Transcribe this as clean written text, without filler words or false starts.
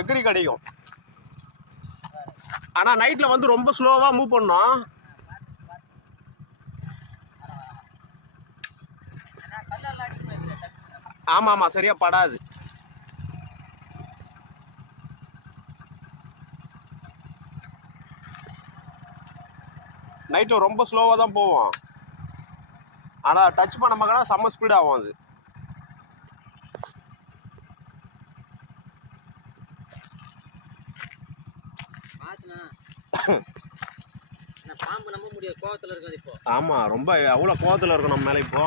Agri கிடைக்கும். ஆனால் நைட்டில் வந்து ரொம்ப ஸ்லோவாக மூவ் பண்ணோம். ஆமாம் ஆமாம், சரியாக படாது. நைட்டில் ரொம்ப ஸ்லோவாக தான் போவோம். ஆனால் டச் பண்ண மகனா செம்ம ஸ்பீட் ஆகும் அது. பாம்பு நம்ப முடியாது, கோவத்தில் இருக்காது இப்போ. ஆமாம், ரொம்ப அவ்வளோ கோவத்தில் இருக்கும் நம்ம மேலே இப்போ.